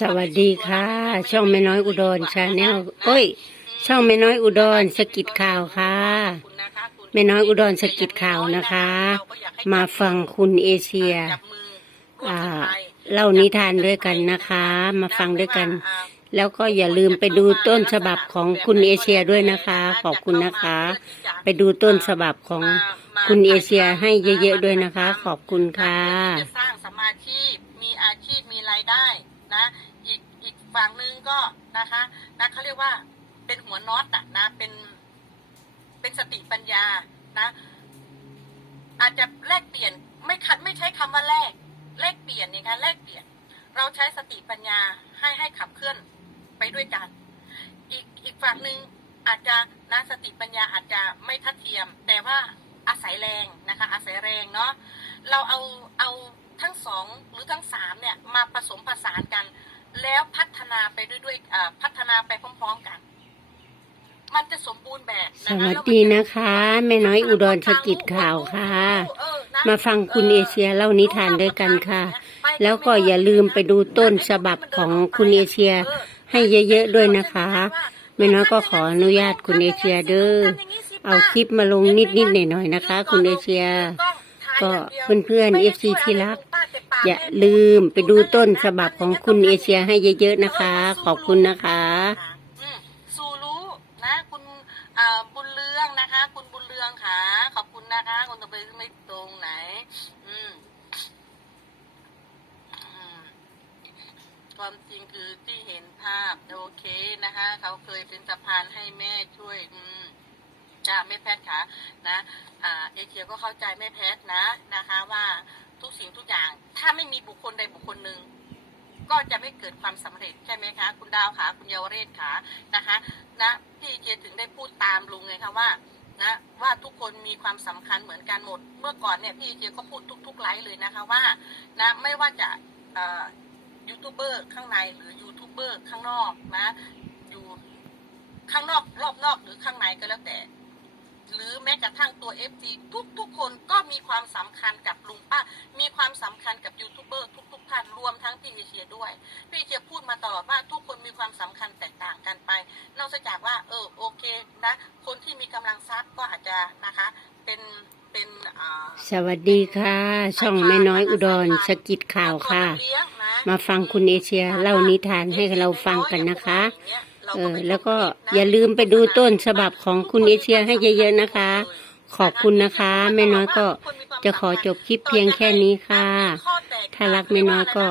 สวัสดีค่ะ ช่องแม่น้อยอุดรชาแนลเอ้ย ช่องแม่น้อยอุดรสกิดข่าวค่ะแม่น้อยอุดรสกิดข่าวนะคะ มาฟังคุณเอเชียเล่านิทานด้วยกันนะคะ มาฟังด้วยกัน แล้วก็อย่าลืมไปดูต้นฉบับของคุณเอเชียด้วยนะคะ ขอบคุณนะคะ ไปดูต้นฉบับของคุณเอเชียให้เยอะๆด้วยนะคะ ขอบคุณค่ะจะสร้างสมาชีพมีอาชีพมีรายได้ นะ อีกอีกฝั่งหนึ่งก็นะคะนะเขาเรียกว่าเป็นหัวน็อตอะนะเป็นเป็นสติปัญญานะ อาจจะแลกเปลี่ยนไม่คัดไม่ใช้คำว่าแลกแลกเปลี่ยนอย่างการแลกเปลี่ยน เราใช้สติปัญญาให้ให้ขับเคลื่อนไปด้วยกัน อีกอีกฝั่งหนึ่งอาจจะนะสติปัญญาอาจจะไม่ทัดเทียม แต่ว่าอาศัยแรงนะคะ อาศัยแรงเนาะเราเอาเอาทั้งสองหรือทั้งสามเนี่ยมาผสมผสานกัน แล้วพัฒนา ไปด้วยด้วยเอ่อพัฒนาไปพร้อมๆกัน มันจะสมบูรณ์แบบสนะคะวัสดีนะคะ แม่น้อยอุดรสกิดข่าวค่ะ มาฟังคุณเอเชียเล่านิทานด้วยกันค่ะ แล้วก็อย่าลืมไปดูต้นฉบับของคุณเอเชียให้เยอะๆด้วยนะคะแม่น้อยก็ขออนุญาตคุณเอเชียเด้อเอาคลิปมาลงนิดๆหน่อยๆนะคะ คุณเอเชีย ก็เพื่อนๆ FC ที่รัก อย่าลืมไปดูต้นฉบับของคุณเอเชียให้เยอะๆนะคะ ขอบคุณนะคะอืมสู่รู้นะ คุณอ่าบุญเรืองนะคะ คุณบุญเรืองค่ะ ขอบคุณนะคะคนต่อไปไม่ตรงไหน อืมอืมความจริงคือที่เห็นภาพโอเคนะคะ เขาเคยเป็นสะพานให้แม่ช่วย อืม จ้าแม่แพทย์ค่ะนะ อ่า เอเชียก็เข้าใจแม่แพทย์นะนะคะว่า ทุกสิ่งทุกอย่าง ถ้าไม่มีบุคคลใดบุคคลหนึ่งก็จะไม่เกิดความสำเร็จใช่ไหมคะ คุณดาวขาคุณเยาวเรศขานะคะนะพี่เจถึงได้พูดตามลุงไงคะว่านะว่าทุกคนมีความสำคัญเหมือนกันหมด เมื่อก่อนเนี่ยพี่เจก็พูดทุกๆไลฟ์เลยนะคะว่านะไม่ว่าจะอ่อยูทูบเบอร์ข้างในหรือยูทูบเบอร์ข้างนอกนะอยู่ข้างนอกรอบนอกหรือข้างในก็แล้วแต่ กระทั่งตัว FG ทุกทุกๆ คนก็มีความสำคัญกับลุงป้า มีความสำคัญกับยูทูบเบอร์ทุกๆท่านรวมทั้งพี่เอเชียด้วย พี่เอเชียพูดมาตลอดว่าทุกคนมีความสำคัญแตกต่างกันไป นอกจากว่าเออโอเคนะ คนที่มีกำลังทรัพย์ก็อาจจะนะคะเป็นเป็นอ่าสวัสดีค่ะ ช่องแม่น้อยอุดรสกิดข่าวค่ะตัวเลี้ยงนะมาฟังคุณเอเชียเล่านิทานให้เราฟังกันนะคะ เออแล้วก็อย่าลืมไปดูต้นฉบับของคุณเอเชียให้เยอะๆนะคะ ขอบคุณนะคะ แม่น้อยก็จะขอจบคลิปเพียงแค่นี้ค่ะ ถ้ารักแม่น้อยก็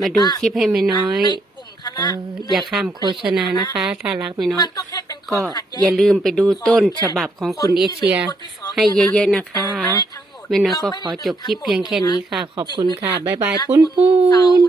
มาดูคลิปให้แม่น้อยเอออย่าข้ามโฆษณานะคะ ถ้ารักแม่น้อย ก็อย่าลืมไปดูต้นฉบับของคุณเอเชีย ให้เยอะๆนะคะแม่น้อยก็ขอจบคลิปเพียงแค่นี้ค่ะ ขอบคุณค่ะ บ๊ายบายปุ้นปุ้น